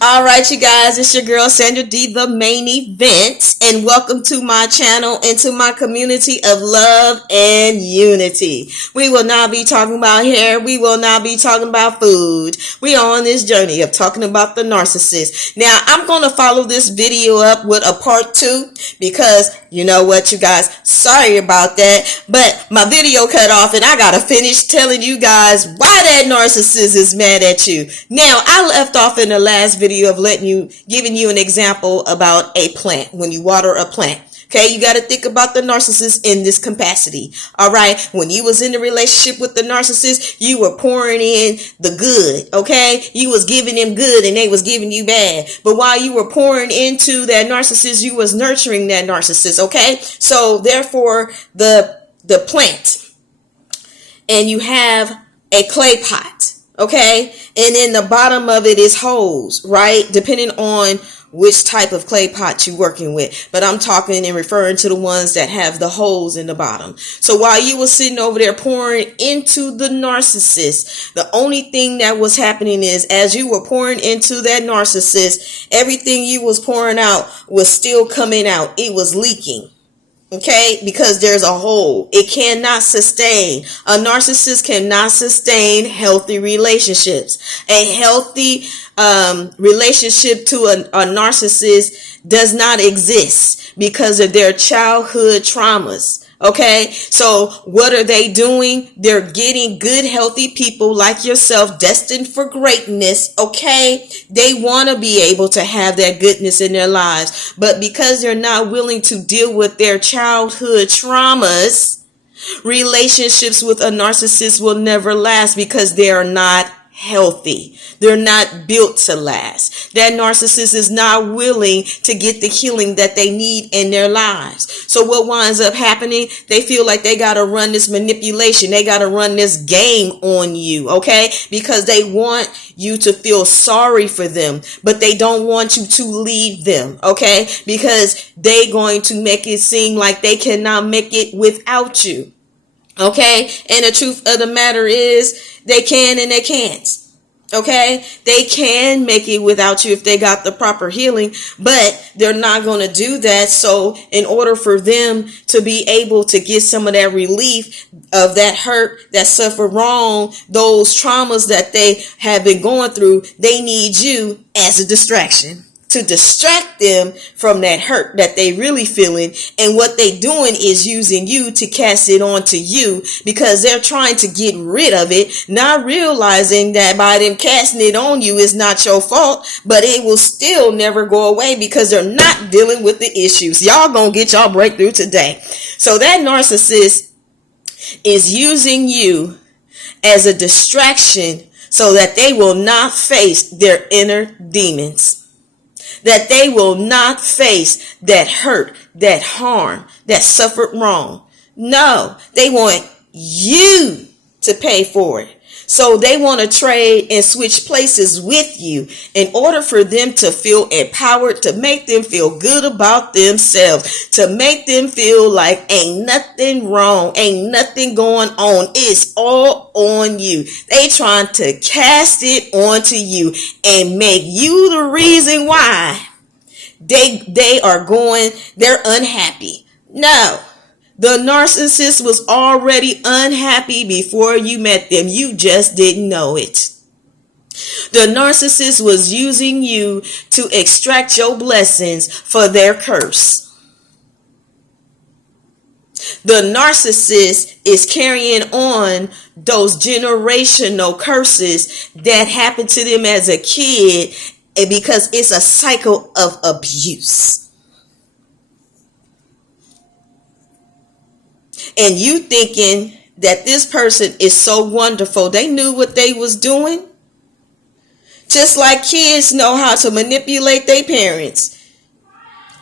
All right, you guys, it's your girl Sandra D, the main event, and welcome to my channel and to my community of love and unity. We will not be talking about hair. We will not be talking about food. We are on this journey of talking about the narcissist. Now, I'm going to follow this video up with a part 2 because you know what, you guys, sorry about that, but my video cut off and I got to finish telling you guys why that narcissist is mad at you. Now, I left off in the last video of giving you an example about a plant, when you water a plant. Okay, you got to think about the narcissist in this capacity. All right, when you was in the relationship with the narcissist, you were pouring in the good. Okay, you was giving them good and they was giving you bad. But while you were pouring into that narcissist, you was nurturing that narcissist. Okay, so therefore the plant, and you have a clay pot. Okay, and in the bottom of it is holes, right? Depending on which type of clay pot you're working with. But I'm talking and referring to the ones that have the holes in the bottom. So while you were sitting over there pouring into the narcissist, the only thing that was happening is as you were pouring into that narcissist, everything you was pouring out was still coming out. It was leaking. Okay, because there's a hole. It cannot sustain. A narcissist cannot sustain healthy relationships. A healthy relationship to a narcissist does not exist because of their childhood traumas. Okay, so what are they doing? They're getting good, healthy people like yourself, destined for greatness. Okay, they want to be able to have that goodness in their lives, but because they're not willing to deal with their childhood traumas, relationships with a narcissist will never last because they are not healthy. They're not built to last. That narcissist is not willing to get the healing that they need in their lives. So what winds up happening? They feel like they got to run this manipulation. They got to run this game on you, okay? Because they want you to feel sorry for them, but they don't want you to leave them, okay? Because they going to make it seem like they cannot make it without you. Okay, and the truth of the matter is they can and they can't. Okay, they can make it without you if they got the proper healing, but they're not going to do that. So in order for them to be able to get some of that relief of that hurt, that suffered wrong, those traumas that they have been going through, they need you as a distraction to distract them from that hurt that they really feeling. And what they doing is using you to cast it on to you because they're trying to get rid of it, not realizing that by them casting it on you is not your fault, but it will still never go away because they're not dealing with the issues. Y'all gonna get y'all breakthrough today. So that narcissist is using you as a distraction so that they will not face their inner demons. That they will not face that hurt, that harm, that suffered wrong. No, they want you to pay for it. So they want to trade and switch places with you in order for them to feel empowered, to make them feel good about themselves, to make them feel like ain't nothing wrong, ain't nothing going on. It's all on you. They trying to cast it onto you and make you the reason why they're unhappy. No. The narcissist was already unhappy before you met them. You just didn't know it. The narcissist was using you to extract your blessings for their curse. The narcissist is carrying on those generational curses that happened to them as a kid because it's a cycle of abuse. And you thinking that this person is so wonderful. They knew what they was doing. Just like kids know how to manipulate their parents.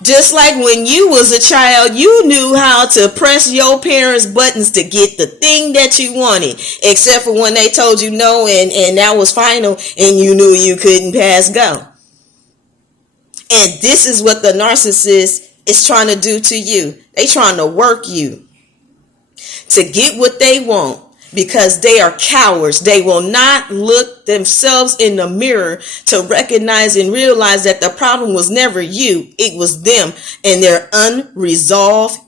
Just like when you was a child, you knew how to press your parents' buttons to get the thing that you wanted. Except for when they told you no and that was final and you knew you couldn't pass go. And this is what the narcissist is trying to do to you. They trying to work you to get what they want. because they are cowards. They will not look themselves in the mirror to recognize and realize that the problem was never you. It was them and their unresolved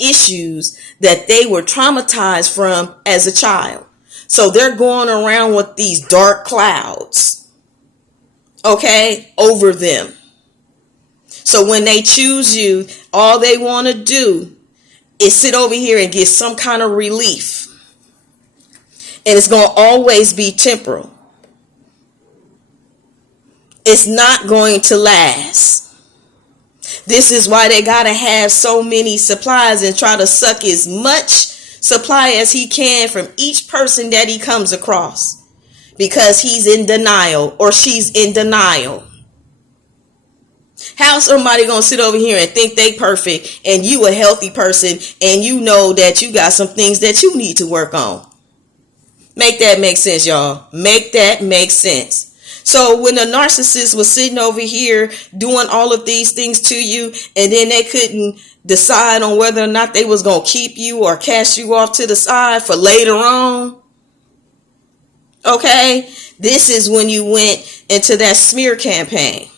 issues that they were traumatized from as a child. So they're going around with these dark clouds, okay, over them. So when they choose you, all they want to do is sit over here and get some kind of relief. And it's going to always be temporal. It's not going to last. This is why they got to have so many supplies and try to suck as much supply as he can from each person that he comes across. Because he's in denial or she's in denial. How's somebody going to sit over here and think they perfect and you a healthy person and you know that you got some things that you need to work on? Make that make sense, y'all. Make that make sense. So when the narcissist was sitting over here doing all of these things to you and then they couldn't decide on whether or not they was going to keep you or cast you off to the side for later on. Okay, this is when you went into that smear campaign.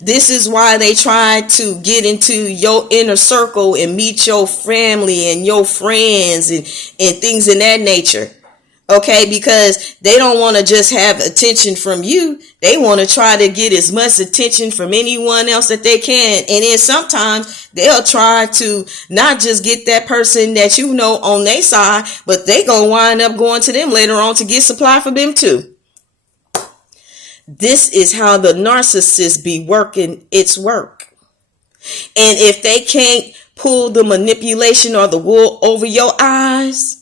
This is why they tried to get into your inner circle and meet your family and your friends and things in that nature. Okay, because they don't want to just have attention from you. They want to try to get as much attention from anyone else that they can. And then sometimes they'll try to not just get that person that you know on their side, but they gonna wind up going to them later on to get supply for them too. This is how the narcissist be working its work. And if they can't pull the manipulation or the wool over your eyes,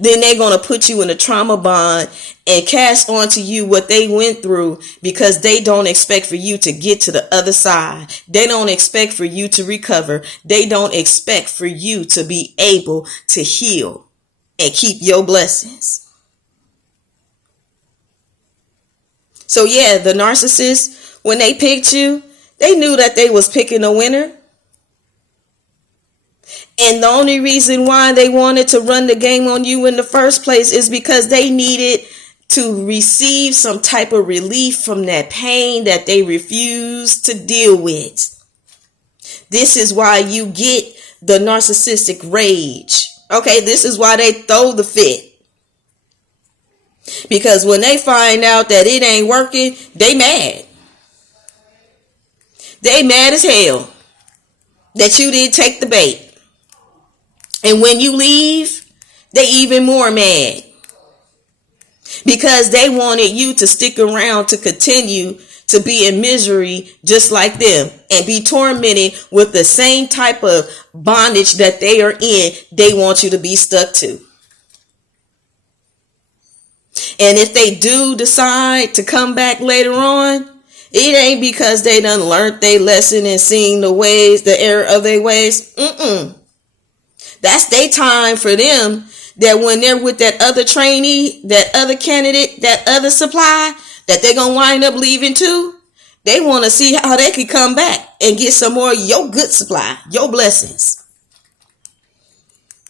then they're going to put you in a trauma bond and cast onto you what they went through because they don't expect for you to get to the other side. They don't expect for you to recover. They don't expect for you to be able to heal and keep your blessings. So yeah, the narcissist, when they picked you, they knew that they was picking a winner. And the only reason why they wanted to run the game on you in the first place is because they needed to receive some type of relief from that pain that they refused to deal with. This is why you get the narcissistic rage. Okay, this is why they throw the fit. Because when they find out that it ain't working, they mad. They mad as hell that you didn't take the bait. And when you leave, they even more mad. Because they wanted you to stick around to continue to be in misery just like them. And be tormented with the same type of bondage that they are in. They want you to be stuck to. And if they do decide to come back later on, it ain't because they done learned their lesson and seen the error of their ways. That's their time for them, that when they're with that other trainee, that other candidate, that other supply, that they're going to wind up leaving too. They want to see how they could come back and get some more of your good supply, your blessings.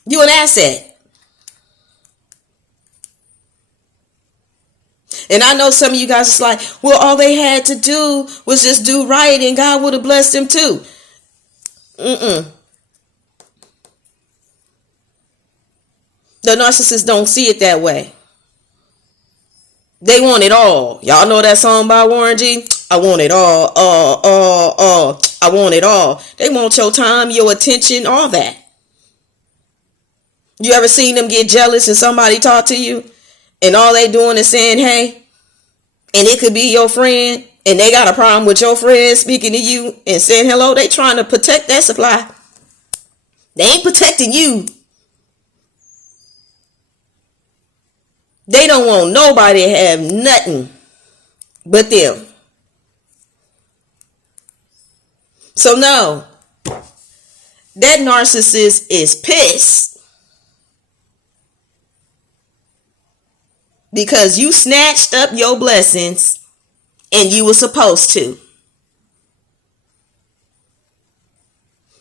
You an asset. And I know some of you guys is like, well, all they had to do was just do right and God would have blessed them too. The narcissists don't see it that way. They want it all. Y'all know that song by Warren G? I want it all. I want it all. They want your time, your attention, all that. You ever seen them get jealous and somebody talk to you and all they doing is saying, hey, and it could be your friend and they got a problem with your friend speaking to you and saying hello? They trying to protect that supply. They ain't protecting you. They don't want nobody to have nothing but them. So no, that narcissist is pissed because you snatched up your blessings and you were supposed to.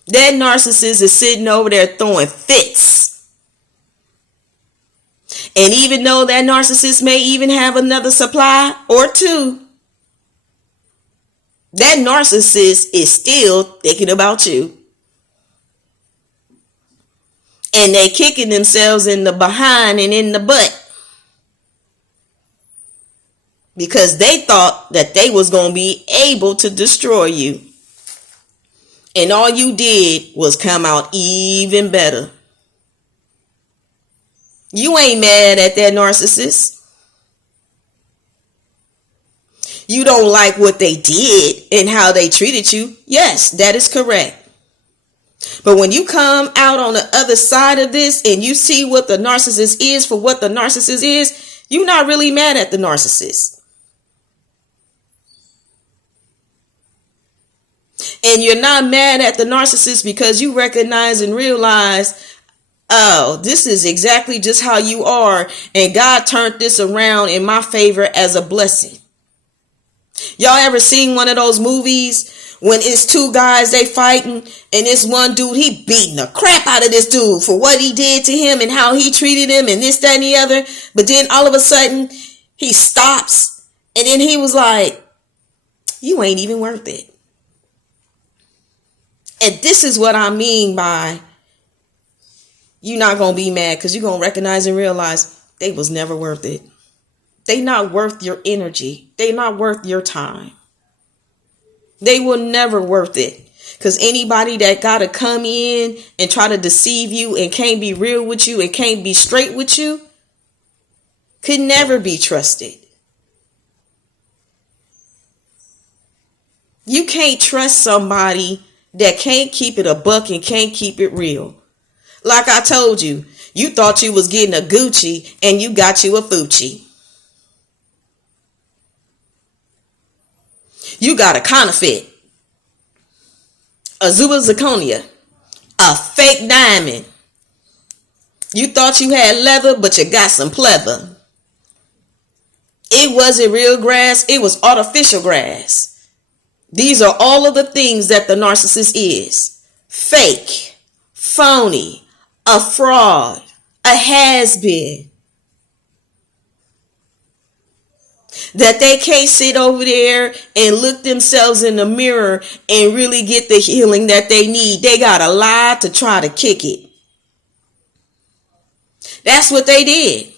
That narcissist is sitting over there throwing fits And even though that narcissist may even have another supply or two, that narcissist is still thinking about you. And they kicking themselves in the behind and in the butt. Because they thought that they was going to be able to destroy you. And all you did was come out even better. You ain't mad at that narcissist. You don't like what they did and how they treated you. Yes, that is correct. But when you come out on the other side of this and you see what the narcissist is for what the narcissist is, you're not really mad at the narcissist. And you're not mad at the narcissist because you recognize and realize, oh, this is exactly just how you are. And God turned this around in my favor as a blessing. Y'all ever seen one of those movies when it's two guys they fighting and this one dude, he beating the crap out of this dude for what he did to him and how he treated him and this, that, and the other. But then all of a sudden he stops and then he was like, you ain't even worth it. And this is what I mean by you're not going to be mad, because you're going to recognize and realize they was never worth it. They not worth your energy. They not worth your time. They were never worth it. Because anybody that got to come in and try to deceive you and can't be real with you and can't be straight with you could never be trusted. You can't trust somebody that can't keep it a buck and can't keep it real. Like I told you, you thought you was getting a Gucci and you got you a Fucci. You got a counterfeit, a Zuba Zirconia, a fake diamond. You thought you had leather, but you got some pleather. It wasn't real grass, it was artificial grass. These are all of the things that the narcissist is. Fake, phony, a fraud, a has-been. That they can't sit over there and look themselves in the mirror and really get the healing that they need. They got to lie to try to kick it. That's what they did.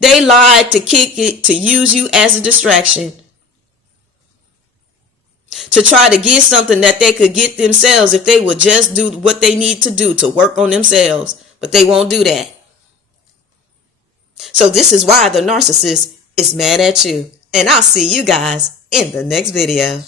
They lied to kick it, to use you as a distraction, to try to get something that they could get themselves if they would just do what they need to do to work on themselves. But they won't do that. So this is why the narcissist is mad at you. And I'll see you guys in the next video.